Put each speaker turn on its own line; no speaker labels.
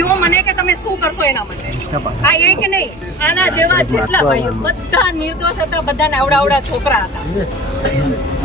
કયો મને કે તમે શું કરશો એના માટે આ એ કે નહીં આના જેવા જેટલા ભાઈઓ બધા નિર્દોષ હતા બધા નાવડા છોકરા હતા